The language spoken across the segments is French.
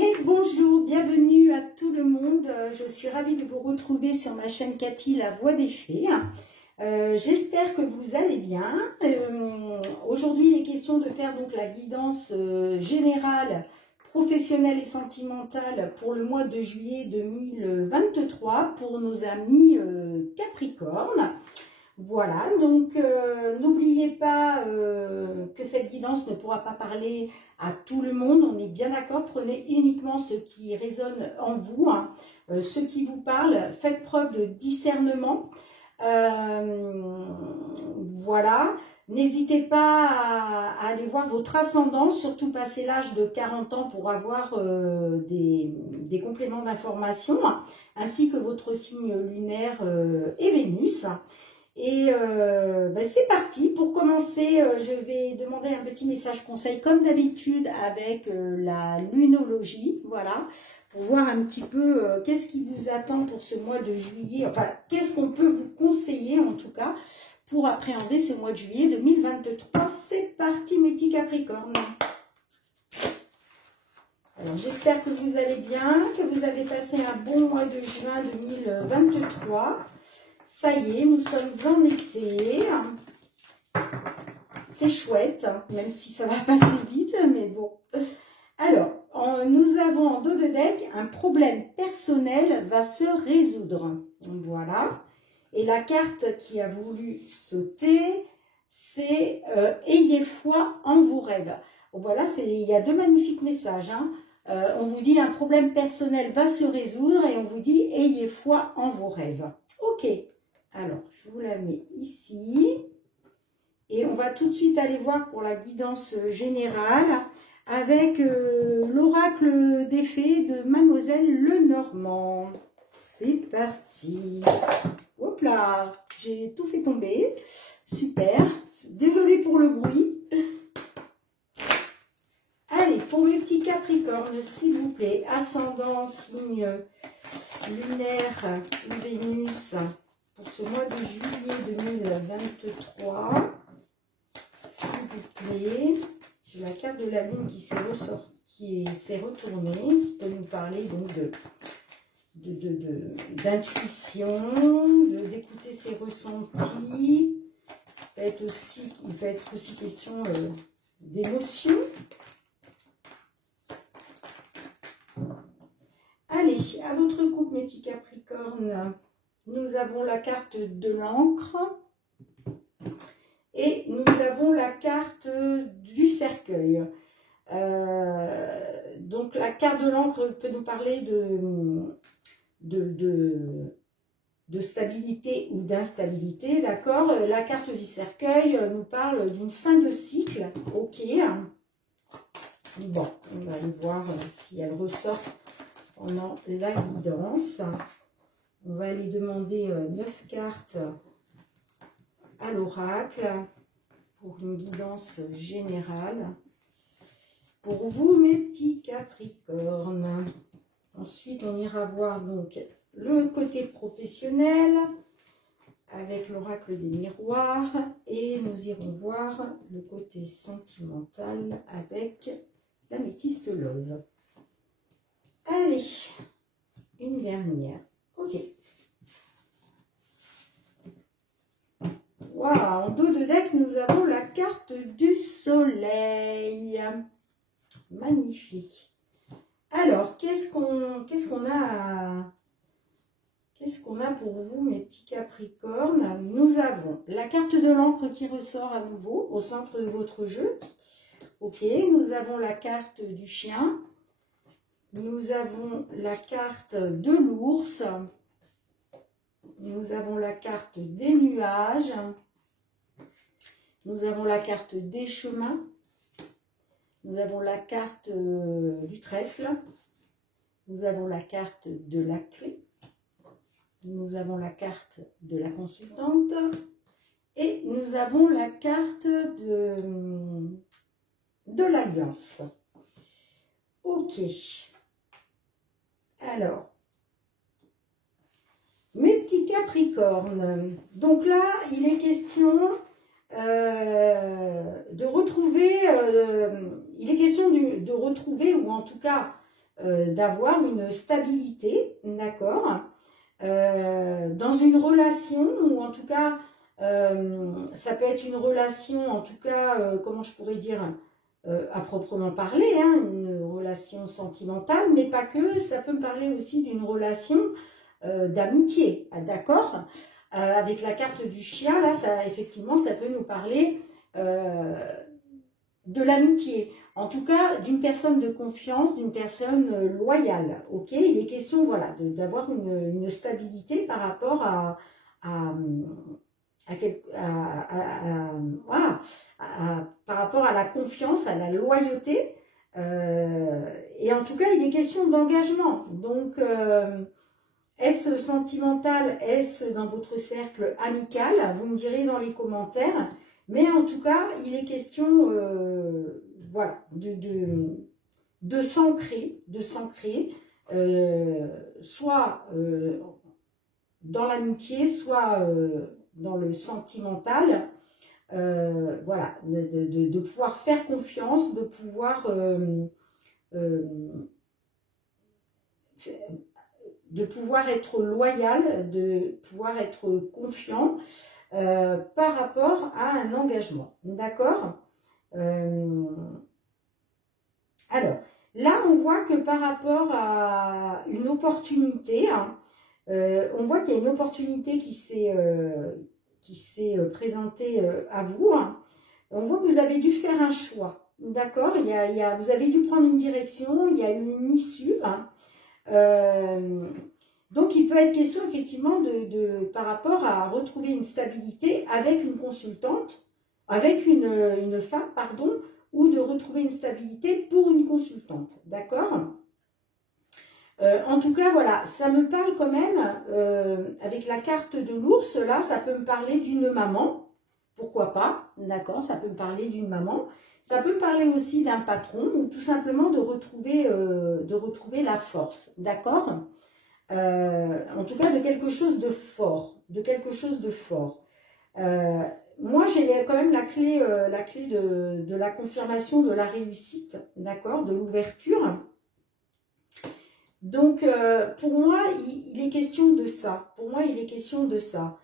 Hey, bonjour, bienvenue à tout le monde. Je suis ravie de vous retrouver sur ma chaîne Cathy, la voix des fées. J'espère que vous allez bien. Aujourd'hui, il est question de faire donc la guidance générale, professionnelle et sentimentale pour le mois de juillet 2023 pour nos amis Capricorne. Voilà, donc n'oubliez pas que cette guidance ne pourra pas parler à tout le monde, on est bien d'accord, prenez uniquement ce qui résonne en vous, hein, ce qui vous parle, faites preuve de discernement, voilà, n'hésitez pas à aller voir votre ascendant, surtout passé l'âge de 40 ans pour avoir des compléments d'information, ainsi que votre signe lunaire et Vénus. Et c'est parti. Pour commencer, je vais demander un petit message conseil comme d'habitude avec la lunologie, voilà, pour voir un petit peu qu'est-ce qui vous attend pour ce mois de juillet, enfin qu'est-ce qu'on peut vous conseiller en tout cas pour appréhender ce mois de juillet 2023. C'est parti mes petits Capricornes. Alors j'espère que vous allez bien, que vous avez passé un bon mois de juin 2023. Ça y est, nous sommes en été. C'est chouette, même si ça va passer vite, mais bon. Alors, nous avons en dos de deck un problème personnel va se résoudre. Voilà. Et la carte qui a voulu sauter, c'est ayez foi en vos rêves. Bon, voilà, il y a deux magnifiques messages. Hein. On vous dit un problème personnel va se résoudre et on vous dit ayez foi en vos rêves. Ok. Alors, je vous la mets ici. Et on va tout de suite aller voir pour la guidance générale avec l'oracle des fées de Mademoiselle Lenormand. C'est parti. Hop là, j'ai tout fait tomber. Super. Désolée pour le bruit. Allez, pour mes petits Capricornes, s'il vous plaît, ascendant, signe lunaire, Vénus, pour ce mois de juillet 2023, s'il vous plaît, j'ai la carte de la lune qui s'est retournée, qui peut nous parler donc d'intuition, d'écouter ses ressentis. Il peut être aussi question d'émotion. Allez, à votre coupe mes petits Capricornes. Nous avons la carte de l'encre et nous avons la carte du cercueil. Donc la carte de l'encre peut nous parler de stabilité ou d'instabilité, d'accord. La carte du cercueil nous parle d'une fin de cycle, ok. Bon, on va aller voir si elle ressort pendant la guidance. On va aller demander 9 cartes à l'oracle pour une guidance générale. Pour vous, mes petits Capricornes. Ensuite, on ira voir donc le côté professionnel avec l'oracle des miroirs. Et nous irons voir le côté sentimental avec l'améthyste love. Allez, une dernière. Ok. Voilà, en dos de deck, nous avons la carte du soleil. Magnifique. Alors, qu'est-ce qu'on a pour vous, mes petits Capricornes? Nous avons la carte de l'encre qui ressort à nouveau au centre de votre jeu. Ok, nous avons la carte du chien. Nous avons la carte de l'ours. Nous avons la carte des nuages. Nous avons la carte des chemins. Nous avons la carte du trèfle. Nous avons la carte de la clé. Nous avons la carte de la consultante. Et nous avons la carte de l'alliance. Ok. Alors, mes petits Capricornes, donc là, il est question de retrouver, de retrouver, ou en tout cas d'avoir une stabilité, d'accord, dans une relation, ou en tout cas, ça peut être une relation, en tout cas, comment je pourrais dire, à proprement parler, hein, une relation sentimentale, mais pas que, ça peut me parler aussi d'une relation d'amitié, d'accord. Avec la carte du chien, là, ça, effectivement, ça peut nous parler de l'amitié. En tout cas, d'une personne de confiance, d'une personne loyale. Ok, il est question, voilà, d'avoir une stabilité par rapport voilà, par rapport à la confiance, à la loyauté. Et en tout cas, il est question d'engagement. Donc, est-ce sentimental, est-ce dans votre cercle amical? Vous me direz dans les commentaires. Mais en tout cas, il est question, voilà, de s'ancrer, soit dans l'amitié, soit dans le sentimental. Voilà, de pouvoir faire confiance, de pouvoir être loyal, de pouvoir être confiant par rapport à un engagement. D'accord? Alors, là, on voit que par rapport à une opportunité, hein, on voit qu'il y a une opportunité qui s'est présentée à vous. Hein. On voit que vous avez dû faire un choix. D'accord? Vous avez dû prendre une direction, il y a eu une issue. Hein. Donc, il peut être question effectivement par rapport à retrouver une stabilité avec une consultante, avec une femme, pardon, ou de retrouver une stabilité pour une consultante. D'accord? En tout cas, voilà, ça me parle quand même, avec la carte de l'ours, là, ça peut me parler d'une maman, pourquoi pas, d'accord, ça peut me parler d'une maman. Ça peut me parler aussi d'un patron, ou tout simplement de retrouver la force, d'accord? En tout cas, de quelque chose de fort, moi, j'ai quand même la clé de la confirmation de la réussite, d'accord, de l'ouverture. Donc, pour moi, il est question de ça. Pour moi, il est question de ça.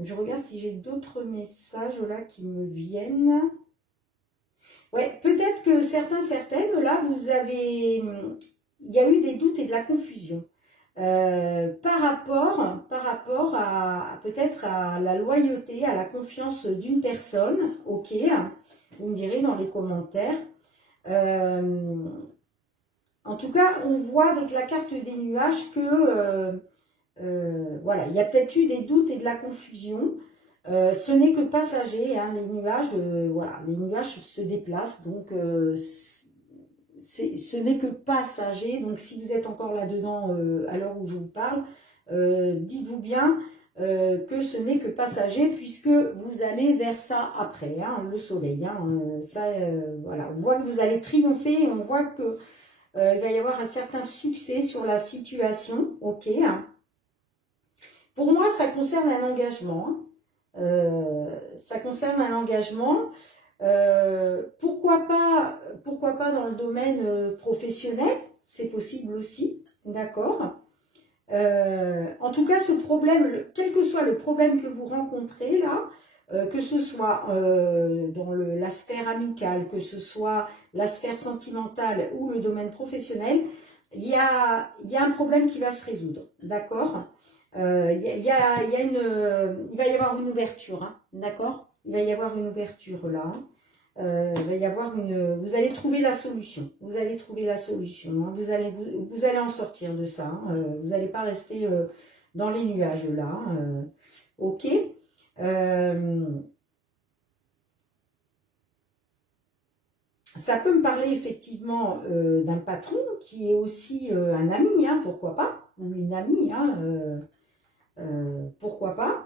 Je regarde si j'ai d'autres messages là qui me viennent. Ouais, peut-être que certaines, là, il y a eu des doutes et de la confusion. Par rapport à peut-être à la loyauté, à la confiance d'une personne. Ok, vous me direz dans les commentaires. En tout cas, on voit avec la carte des nuages que voilà, il y a peut-être eu des doutes et de la confusion. Ce n'est que passager, hein, les nuages, voilà, les nuages se déplacent, donc ce n'est que passager. Donc si vous êtes encore là-dedans à l'heure où je vous parle, dites-vous bien que ce n'est que passager, puisque vous allez vers ça après, hein, le soleil. Hein, voilà, on voit que vous allez triompher, et on voit que il va y avoir un certain succès sur la situation. Ok, hein. Pour moi, ça concerne un engagement. Hein. Ça concerne un engagement. Pourquoi pas dans le domaine professionnel, c'est possible aussi, d'accord. En tout cas, ce problème, quel que soit le problème que vous rencontrez là, que ce soit dans la sphère amicale, que ce soit la sphère sentimentale ou le domaine professionnel, il y a un problème qui va se résoudre, d'accord. Il va y avoir une ouverture, hein, d'accord. Il va y avoir une ouverture là. Il va y avoir vous allez trouver la solution. Vous allez trouver la solution. Hein. Vous allez en sortir de ça. Hein. Vous n'allez pas rester dans les nuages là. Ok. Ça peut me parler effectivement d'un patron qui est aussi un ami, hein, pourquoi pas, ou une amie, hein, pourquoi pas.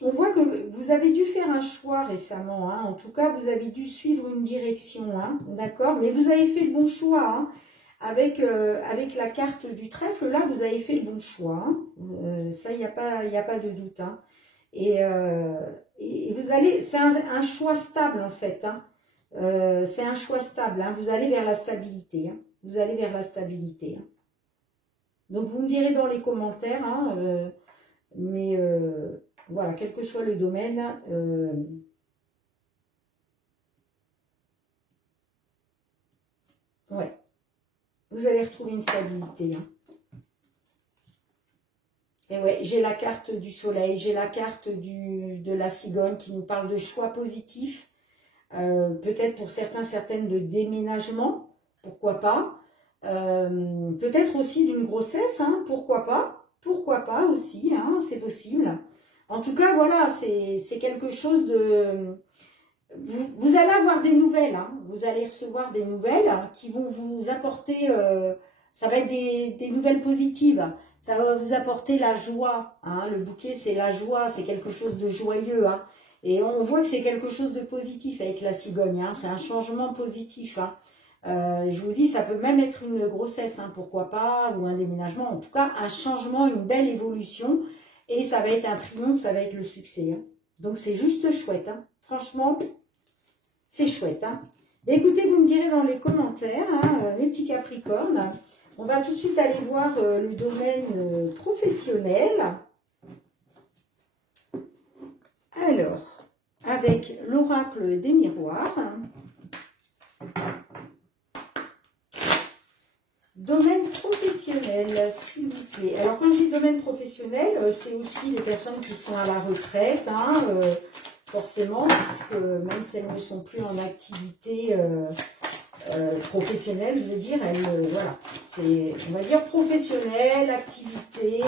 On voit que vous avez dû faire un choix récemment, hein. En tout cas, vous avez dû suivre une direction, hein, d'accord. Mais vous avez fait le bon choix. Hein. avec la carte du trèfle, là, vous avez fait le bon choix. Hein. Ça, il n'y a pas de doute. Hein. Et vous allez, c'est un choix stable en fait. Hein. C'est un choix stable. Hein. Vous allez vers la stabilité. Hein. Vous allez vers la stabilité. Hein. Donc, vous me direz dans les commentaires. Hein, mais voilà, quel que soit le domaine. Ouais. Vous allez retrouver une stabilité. Hein. Et ouais, j'ai la carte du soleil, j'ai la carte de la cigogne qui nous parle de choix positifs. Peut-être pour certains, certaines de déménagement, pourquoi pas. Peut-être aussi d'une grossesse, hein, pourquoi pas aussi, hein, c'est possible. En tout cas, voilà, c'est quelque chose de... Vous allez avoir des nouvelles, hein, vous allez recevoir des nouvelles qui vont vous apporter, ça va être des nouvelles positives, ça va vous apporter la joie, hein, le bouquet c'est la joie, c'est quelque chose de joyeux, hein, et on voit que c'est quelque chose de positif avec la cigogne, hein, c'est un changement positif, hein. Je vous dis, ça peut même être une grossesse, hein, pourquoi pas, ou un déménagement, en tout cas un changement, une belle évolution, et ça va être un triomphe, ça va être le succès, hein. Donc c'est juste chouette, hein. Franchement, c'est chouette. Hein. Écoutez, vous me direz dans les commentaires, hein, les petits capricornes. On va tout de suite aller voir le domaine professionnel. Alors, avec l'oracle des miroirs. Domaine professionnel, s'il vous plaît. Alors, quand je dis domaine professionnel, c'est aussi les personnes qui sont à la retraite, hein, forcément, puisque même si elles ne sont plus en activité professionnelle, je veux dire, voilà, c'est, on va dire professionnelle, activité,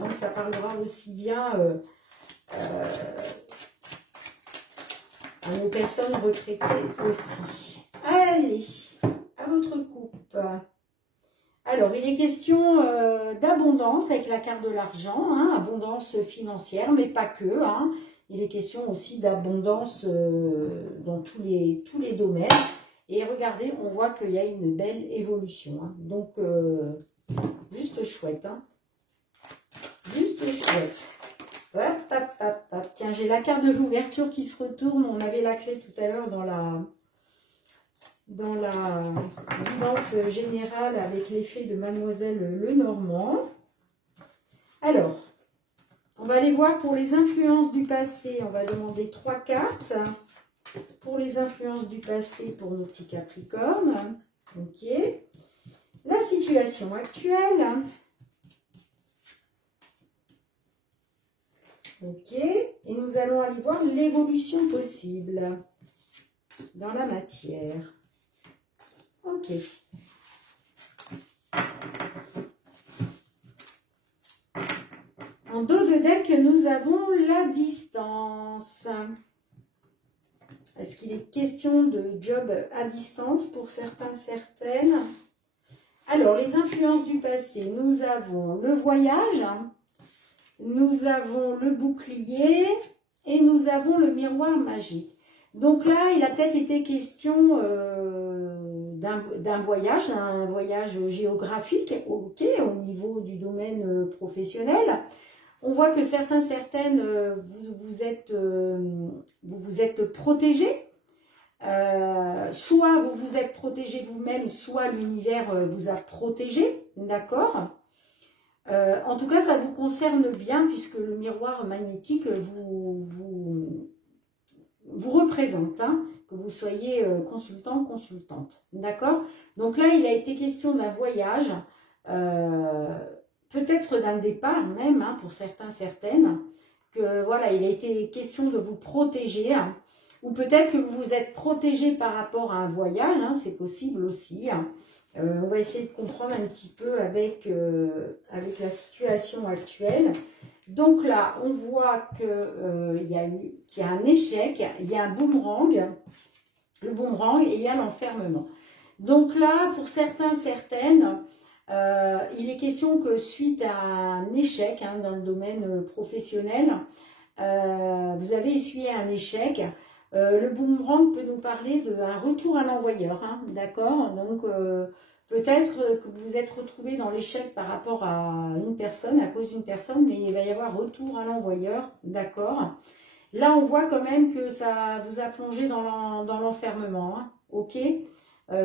donc ça parlera aussi bien à nos personnes retraitées aussi. Allez, à votre coupe. Alors, il est question d'abondance avec la carte de l'argent, hein, abondance financière, mais pas que, hein. Il est question aussi d'abondance dans tous les domaines. Et regardez, on voit qu'il y a une belle évolution. Hein. Donc, juste chouette. Hein. Juste chouette. Hop, hop, hop, hop. Tiens, j'ai la carte de l'ouverture qui se retourne. On avait la clé tout à l'heure dans la guidance générale avec l'effet de Mademoiselle Lenormand. Alors, on va aller voir pour les influences du passé. On va demander 3 cartes pour les influences du passé pour nos petits capricornes. Ok. La situation actuelle. Ok. Et nous allons aller voir l'évolution possible dans la matière. Ok. En dos de deck, nous avons la distance. Est-ce qu'il est question de job à distance pour certains, certaines? Alors, les influences du passé, nous avons le voyage, nous avons le bouclier et nous avons le miroir magique. Donc là, il a peut-être été question d'un voyage, un voyage géographique, ok, au niveau du domaine professionnel. On voit que certains, certaines, vous vous êtes protégés. Soit vous vous êtes protégé vous-même, soit l'univers vous a protégé, d'accord. En tout cas, ça vous concerne bien puisque le miroir magnétique vous représente, hein, que vous soyez consultant, consultante, d'accord. Donc là, il a été question d'un voyage, peut-être d'un départ même, hein, pour certains, certaines, que voilà, il a été question de vous protéger, hein, ou peut-être que vous vous êtes protégé par rapport à un voyage, hein, c'est possible aussi. Hein. On va essayer de comprendre un petit peu avec la situation actuelle. Donc là, on voit qu'il y a un échec, il y a un boomerang, le boomerang, et il y a l'enfermement. Donc là, pour certains, certaines, il est question que suite à un échec, hein, dans le domaine professionnel, vous avez essuyé un échec. Le boomerang peut nous parler d'un retour à l'envoyeur, hein, d'accord. Donc, Peut-être que vous vous êtes retrouvé dans l'échec par rapport à une personne, à cause d'une personne, mais il va y avoir retour à l'envoyeur, d'accord. Là, on voit quand même que ça vous a plongé dans l'enfermement, hein, ok.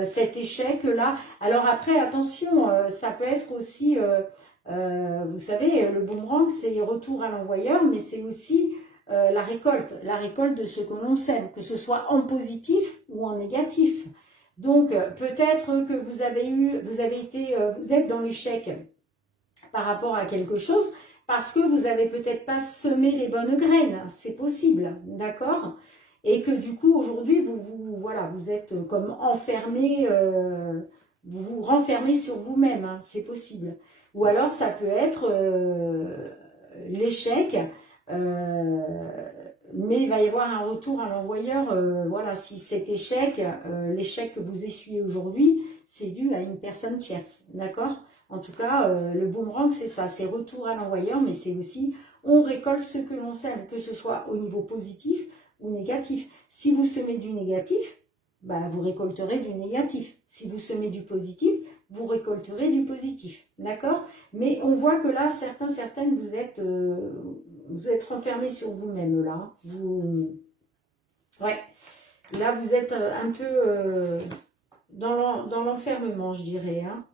Cet échec-là. Alors après, attention, ça peut être aussi, vous savez, le boomerang, c'est retour à l'envoyeur, mais c'est aussi la récolte de ce que l'on sème, que ce soit en positif ou en négatif. Donc, peut-être que vous êtes dans l'échec par rapport à quelque chose, parce que vous avez peut-être pas semé les bonnes graines, c'est possible, d'accord? Et que du coup, aujourd'hui, voilà, vous êtes comme enfermé, vous vous renfermez sur vous-même, hein, c'est possible. Ou alors, ça peut être l'échec, mais il va y avoir un retour à l'envoyeur. Voilà, si cet échec, l'échec que vous essuyez aujourd'hui, c'est dû à une personne tierce, d'accord? En tout cas, le boomerang, c'est ça, c'est retour à l'envoyeur, mais c'est aussi, on récolte ce que l'on sème, que ce soit au niveau positif ou négatif. Si vous semez du négatif, bah, vous récolterez du négatif. Si vous semez du positif, vous récolterez du positif, d'accord? Mais on voit que là, certaines, vous êtes renfermés sur vous-même, là. Ouais, là, vous êtes un peu dans l'enfermement, je dirais, hein.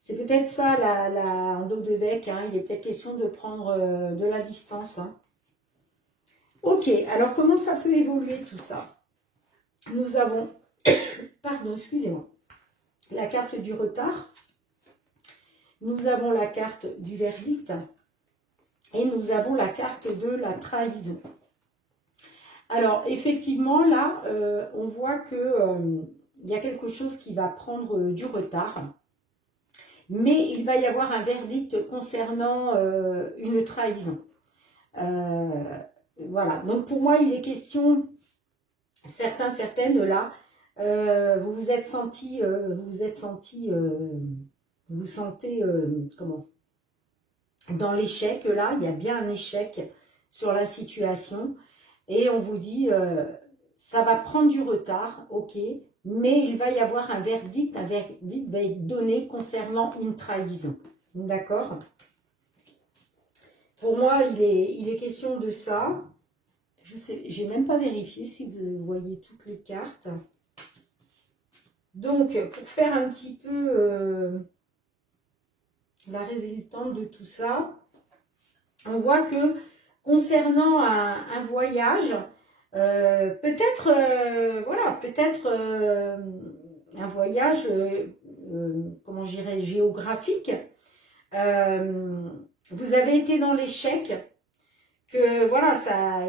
C'est peut-être ça en dos de deck, hein. Il est peut-être question de prendre de la distance, hein. Ok, alors comment ça peut évoluer tout ça? Nous avons, pardon, excusez-moi, la carte du retard, nous avons la carte du verdict et nous avons la carte de la trahison. Alors effectivement là, on voit que il y a quelque chose qui va prendre du retard. Mais il va y avoir un verdict concernant une trahison. Voilà, donc pour moi, il est question, certaines là, vous vous sentez, comment, dans l'échec, là, il y a bien un échec sur la situation, et on vous dit, ça va prendre du retard, ok, mais il va y avoir un verdict va être donné concernant une trahison. D'accord? Pour moi, il est question de ça. Je sais, j'ai même pas vérifié si vous voyez toutes les cartes. Donc, pour faire un petit peu la résultante de tout ça, on voit que concernant un voyage, voilà, peut-être un voyage, comment je dirais, géographique. Vous avez été dans l'échec, que voilà, ça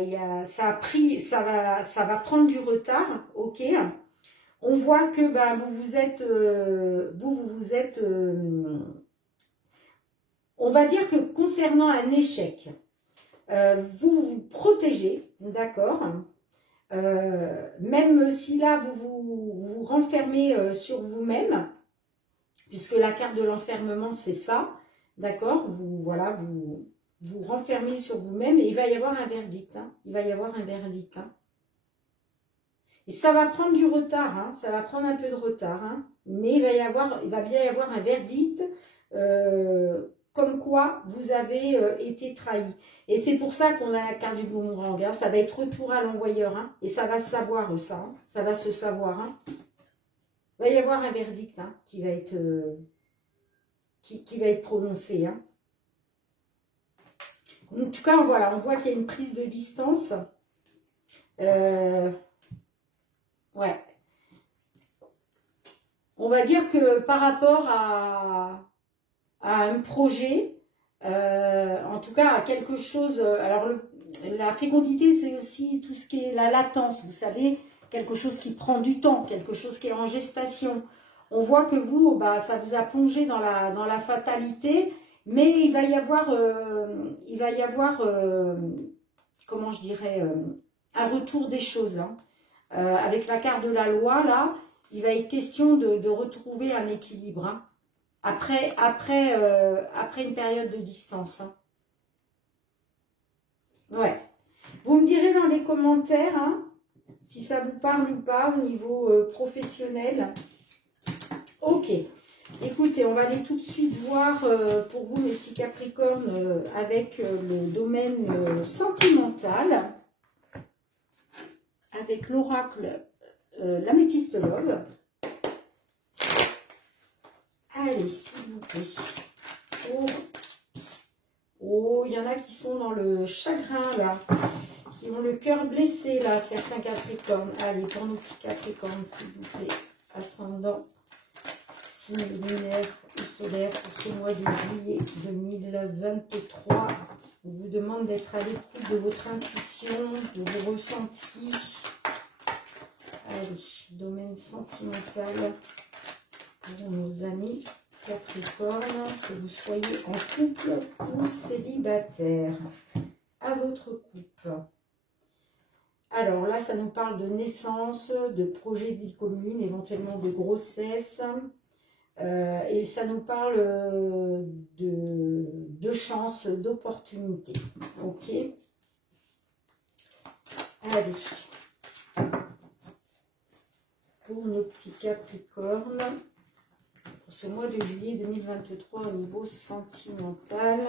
va prendre du retard, ok. On voit que ben, vous êtes, on va dire que concernant un échec, vous vous protégez, d'accord. Même si là, vous renfermez sur vous-même, puisque la carte de l'enfermement, c'est ça, d'accord. Voilà, vous renfermez sur vous-même et il va y avoir un verdict. Hein. Il va y avoir un verdict. Hein. Et ça va prendre du retard, hein. Ça va prendre un peu de retard, hein. Mais il va bien y avoir un verdict comme quoi vous avez été trahi. Et c'est pour ça qu'on a la carte du boomerang. Hein. Ça va être retour à l'envoyeur. Hein. Et ça va se savoir ça. Hein. Ça va se savoir. Hein. Il va y avoir un verdict hein, qui va être prononcé. Hein. En tout cas, voilà, on voit qu'il y a une prise de distance. Ouais. On va dire que par rapport à un projet, en tout cas à quelque chose. Alors, la fécondité, c'est aussi tout ce qui est la latence. Vous savez, quelque chose qui prend du temps, quelque chose qui est en gestation. On voit que vous, bah, ça vous a plongé dans la fatalité, mais il va y avoir, comment je dirais, un retour des choses. Hein. Avec la carte de la loi, là, il va être question de retrouver un équilibre. Hein. Après une période de distance. Hein. Ouais. Vous me direz dans les commentaires hein, si ça vous parle ou pas au niveau professionnel. Ok. Écoutez, on va aller tout de suite voir pour vous, mes petits Capricornes, avec le domaine sentimental, avec l'oracle l'améthyste love. Allez, s'il vous plaît. Oh, il y en a qui sont dans le chagrin, là. Qui ont le cœur blessé, là, certains Capricornes. Allez, pour nos petits Capricornes, s'il vous plaît. Ascendant, signe lunaire ou solaire pour ce mois de juillet 2023. On vous demande d'être à l'écoute de votre intuition, de vos ressentis. Allez, domaine sentimental pour nos amis Capricorne, que vous soyez en couple ou célibataire. À votre couple. Alors là, ça nous parle de naissance, de projet de vie commune, éventuellement de grossesse. Et ça nous parle de chance, d'opportunité. Ok. Allez. Pour nos petits Capricornes, pour ce mois de juillet 2023 au niveau sentimental.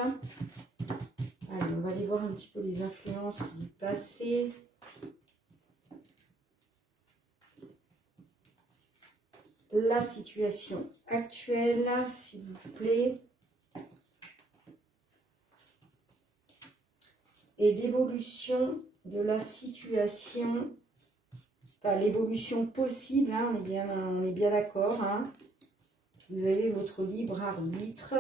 Allez, on va aller voir un petit peu les influences du passé. La situation actuelle, s'il vous plaît. Et l'évolution de la situation, enfin l'évolution possible, hein, on est bien d'accord. Hein. Vous avez votre libre arbitre.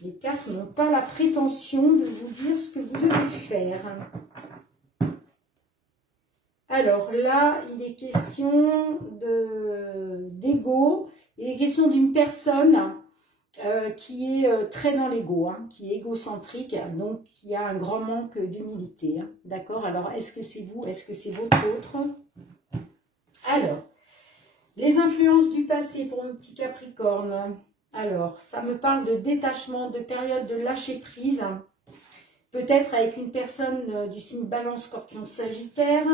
Les cartes n'ont pas la prétention de vous dire ce que vous devez faire. Alors là, il est question d'ego. Il est question d'une personne qui est très dans l'ego, hein, qui est égocentrique, donc qui a un grand manque d'humilité. Hein, d'accord? Alors, est-ce que c'est vous? Est-ce que c'est votre autre? Alors, les influences du passé pour mon petit Capricorne. Alors, ça me parle de détachement, de période de lâcher prise. Peut-être avec une personne du signe Balance, Scorpion, Sagittaire.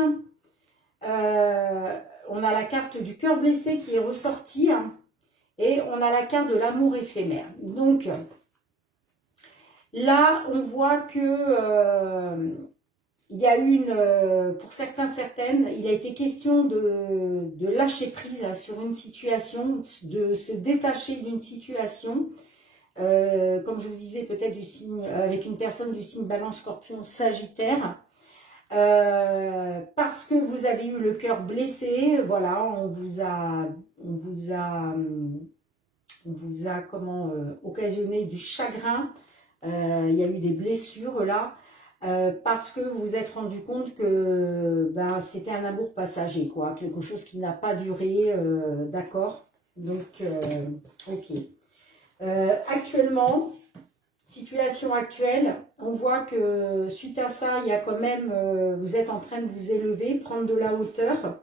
On a la carte du cœur blessé qui est ressortie. Hein, et on a la carte de l'amour éphémère. Donc, là, on voit que il y a pour certaines, il a été question de lâcher prise sur une situation, de se détacher d'une situation. Comme je vous disais, peut-être du signe avec une personne du signe Balance, Scorpion, Sagittaire. Parce que vous avez eu le cœur blessé, voilà, on vous a occasionné du chagrin, il y a eu des blessures là, parce que vous vous êtes rendu compte que ben, c'était un amour passager, quoi, quelque chose qui n'a pas duré, d'accord, donc ok. Actuellement, situation actuelle, on voit que suite à ça, il y a quand même, vous êtes en train de vous élever, prendre de la hauteur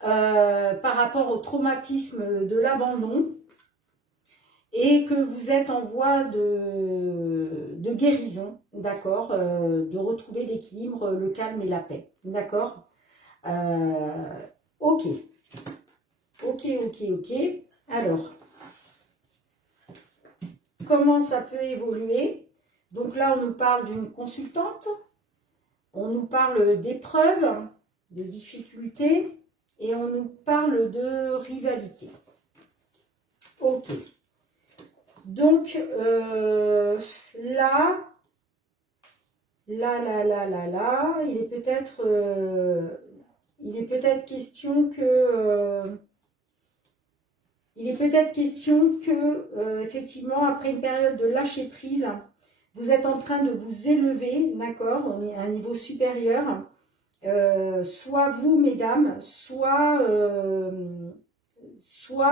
par rapport au traumatisme de l'abandon et que vous êtes en voie de guérison, d'accord, de retrouver l'équilibre, le calme et la paix, d'accord. Ok. Alors, comment ça peut évoluer? Donc là, on nous parle d'une consultante, on nous parle d'épreuves, de difficultés, et on nous parle de rivalité. Ok. Donc, là, il est peut-être question que, effectivement, après une période de lâcher prise, vous êtes en train de vous élever, d'accord, à un niveau supérieur, soit vous, mesdames, soit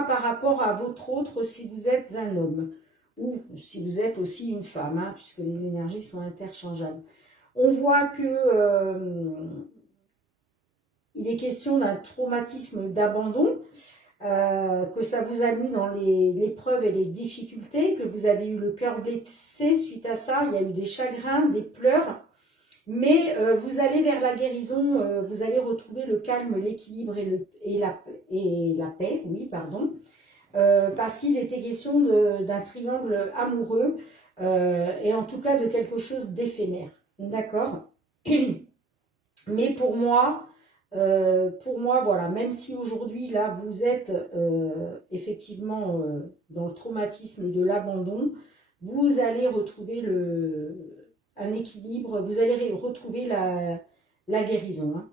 par rapport à votre autre si vous êtes un homme, ou si vous êtes aussi une femme, hein, puisque les énergies sont interchangeables. On voit que il est question d'un traumatisme d'abandon, que ça vous a mis dans l'épreuve et les difficultés, que vous avez eu le cœur blessé suite à ça, il y a eu des chagrins, des pleurs, Mais vous allez vers la guérison, vous allez retrouver le calme, l'équilibre et la paix, oui, pardon. Parce qu'il était question d'un triangle amoureux et en tout cas de quelque chose d'éphémère. D'accord? Mais pour moi, voilà, même si aujourd'hui, là, vous êtes effectivement dans le traumatisme et de l'abandon, vous allez retrouver un équilibre, vous allez retrouver la guérison. Hein.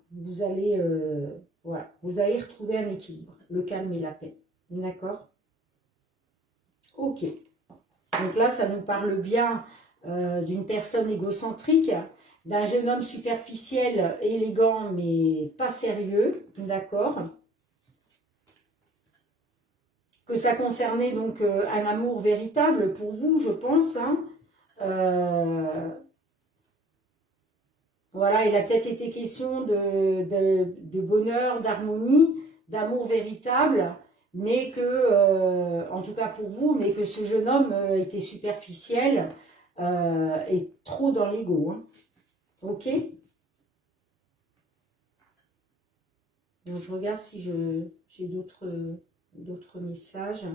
Voilà, vous allez retrouver un équilibre, le calme et la paix. D'accord? Ok. Donc là, ça nous parle bien d'une personne égocentrique, d'un jeune homme superficiel, élégant, mais pas sérieux. D'accord? Que ça concernait donc un amour véritable pour vous, je pense. Hein. Voilà, il a peut-être été question de bonheur, d'harmonie, d'amour véritable, mais que, en tout cas pour vous, mais que ce jeune homme était superficiel et trop dans l'ego. Hein. Ok? Donc je regarde si j'ai d'autres messages.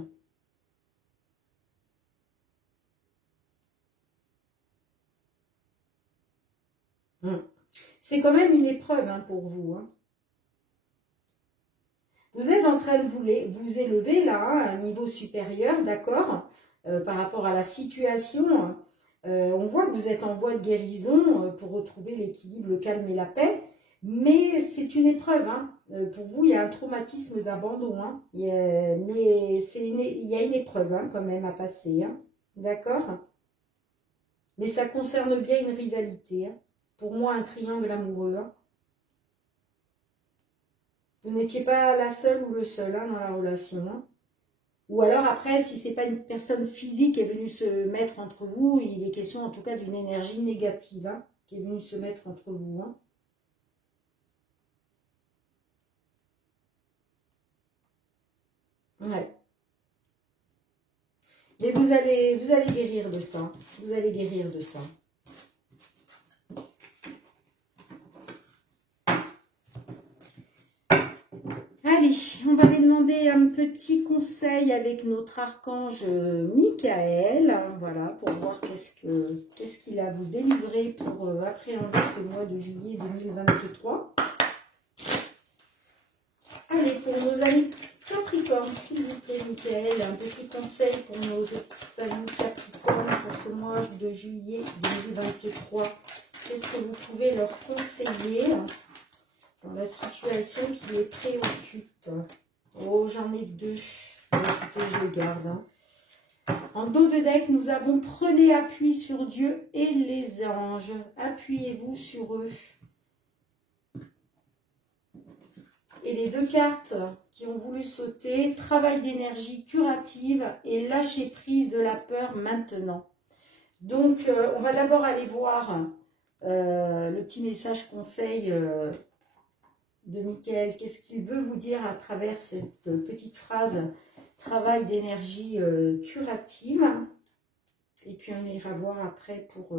C'est quand même une épreuve hein, pour vous. Hein. Vous êtes en train de vous élever là, hein, à un niveau supérieur, d'accord, par rapport à la situation. On voit que vous êtes en voie de guérison pour retrouver l'équilibre, le calme et la paix. Mais c'est une épreuve. Hein. Pour vous, il y a un traumatisme d'abandon. Hein. Mais il y a une épreuve hein, quand même à passer. Hein. D'accord? Mais ça concerne bien une rivalité. Hein. Pour moi, un triangle amoureux. Hein. Vous n'étiez pas la seule ou le seul hein, dans la relation. Hein. Ou alors après, si ce n'est pas une personne physique qui est venue se mettre entre vous, il est question en tout cas d'une énergie négative hein, qui est venue se mettre entre vous. Hein. Ouais. Mais vous allez guérir de ça. Vous allez guérir de ça. Allez, on va aller demander un petit conseil avec notre archange Michael. Voilà, pour voir qu'est-ce qu'il a à vous délivrer pour appréhender ce mois de juillet 2023. Allez, pour nos amis Capricorne, s'il vous plaît, Michael, un petit conseil pour nos amis Capricorne pour ce mois de juillet 2023. Qu'est-ce que vous pouvez leur conseiller dans la situation qui les préoccupe? Oh, j'en ai deux. Écoutez, je les garde. Hein. En dos de deck, nous avons prenez appui sur Dieu et les anges. Appuyez-vous sur eux. Et les deux cartes qui ont voulu sauter, travail d'énergie curative et lâcher prise de la peur maintenant. Donc, on va d'abord aller voir le petit message conseil de Michael. Qu'est-ce qu'il veut vous dire à travers cette petite phrase travail d'énergie curative. Et puis, on ira voir après pour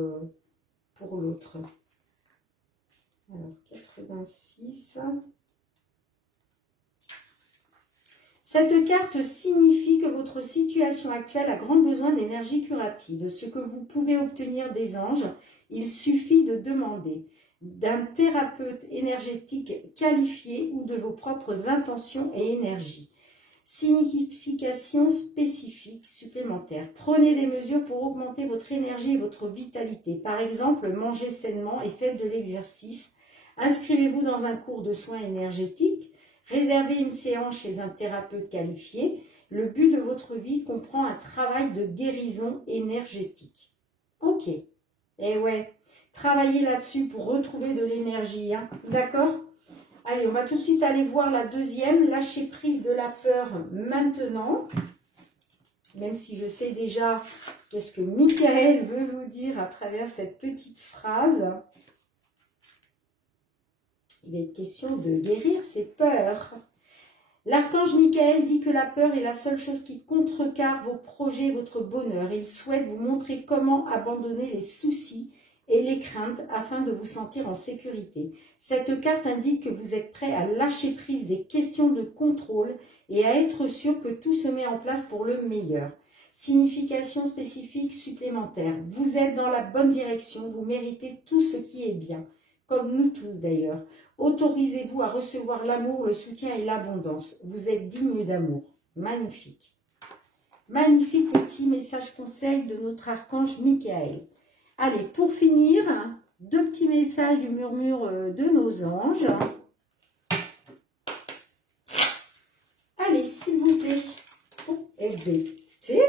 l'autre. Alors, 86... Cette carte signifie que votre situation actuelle a grand besoin d'énergie curative. Ce que vous pouvez obtenir des anges, il suffit de demander d'un thérapeute énergétique qualifié ou de vos propres intentions et énergies. Signification spécifique supplémentaire. Prenez des mesures pour augmenter votre énergie et votre vitalité. Par exemple, mangez sainement et faites de l'exercice. Inscrivez-vous dans un cours de soins énergétiques. Réservez une séance chez un thérapeute qualifié. Le but de votre vie comprend un travail de guérison énergétique. Ok. Eh ouais. Travaillez là-dessus pour retrouver de l'énergie. Hein. D'accord? Allez, on va tout de suite aller voir la deuxième. Lâcher prise de la peur maintenant. Même si je sais déjà qu'est-ce que Michael veut vous dire à travers cette petite phrase. Il est question de guérir ses peurs. L'archange Michael dit que la peur est la seule chose qui contrecarre vos projets et votre bonheur. Il souhaite vous montrer comment abandonner les soucis et les craintes afin de vous sentir en sécurité. Cette carte indique que vous êtes prêt à lâcher prise des questions de contrôle et à être sûr que tout se met en place pour le meilleur. Signification spécifique supplémentaire. Vous êtes dans la bonne direction, vous méritez tout ce qui est bien, comme nous tous d'ailleurs. Autorisez-vous à recevoir l'amour, le soutien et l'abondance. Vous êtes digne d'amour. Magnifique. Magnifique petit message conseil de notre archange Michael. Allez, pour finir, 2 petits messages du murmure de nos anges. Allez, s'il vous plaît. Oh, FBT.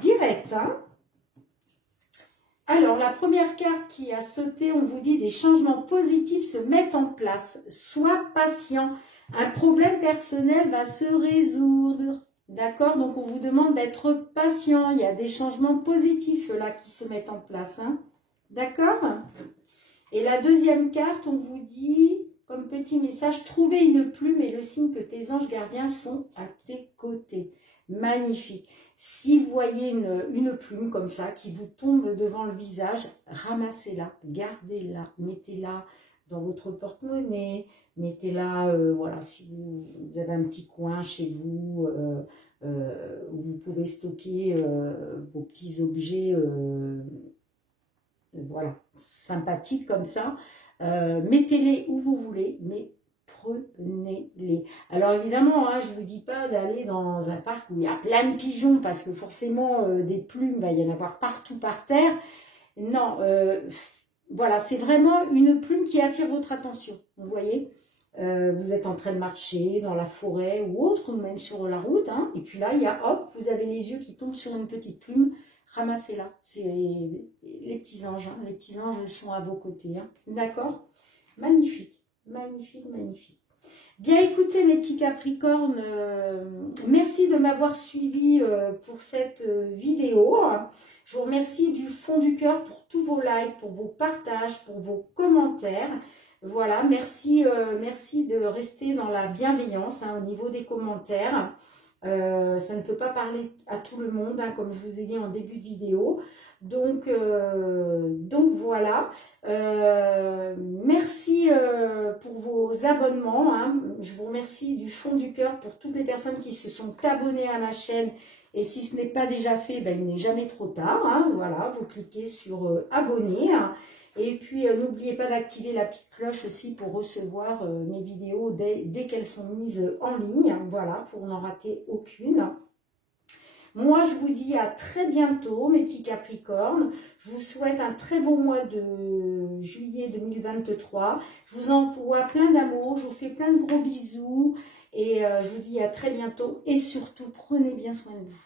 Direct, hein. Alors, la première carte qui a sauté, on vous dit des changements positifs se mettent en place. Sois patient. Un problème personnel va se résoudre. D'accord? Donc, on vous demande d'être patient. Il y a des changements positifs là qui se mettent en place. Hein? D'accord? Et la deuxième carte, on vous dit, comme petit message, trouver une plume et le signe que tes anges gardiens sont à tes côtés. Magnifique. Si vous voyez une plume comme ça qui vous tombe devant le visage, ramassez-la, gardez-la, mettez-la dans votre porte-monnaie, mettez-la, voilà, si vous avez un petit coin chez vous, où vous pouvez stocker vos petits objets, voilà, sympathiques comme ça, mettez-les où vous voulez, mais prenez-les. Alors évidemment, hein, je ne vous dis pas d'aller dans un parc où il y a plein de pigeons, parce que forcément, des plumes, il va y en avoir partout par terre. Non, voilà, c'est vraiment une plume qui attire votre attention, vous voyez. Vous êtes en train de marcher dans la forêt ou autre, ou même sur la route, hein, et puis là, il y a, hop, vous avez les yeux qui tombent sur une petite plume, ramassez-la. C'est les petits anges, hein, les petits anges sont à vos côtés, hein, d'accord? Magnifique. Magnifique, magnifique. Bien, écoutez mes petits Capricornes, merci de m'avoir suivi pour cette vidéo. Je vous remercie du fond du cœur pour tous vos likes, pour vos partages, pour vos commentaires. Voilà, merci, merci de rester dans la bienveillance hein, au niveau des commentaires. Ça ne peut pas parler à tout le monde, hein, comme je vous ai dit en début de vidéo. Donc voilà, merci pour vos abonnements, hein. Je vous remercie du fond du cœur pour toutes les personnes qui se sont abonnées à ma chaîne, et si ce n'est pas déjà fait, ben, il n'est jamais trop tard, hein. Voilà, vous cliquez sur abonner, hein. Et puis n'oubliez pas d'activer la petite cloche aussi pour recevoir mes vidéos dès qu'elles sont mises en ligne, hein. Voilà, pour n'en rater aucune. Moi, je vous dis à très bientôt, mes petits Capricornes. Je vous souhaite un très beau mois de juillet 2023. Je vous envoie plein d'amour, je vous fais plein de gros bisous. Et je vous dis à très bientôt. Et surtout, prenez bien soin de vous.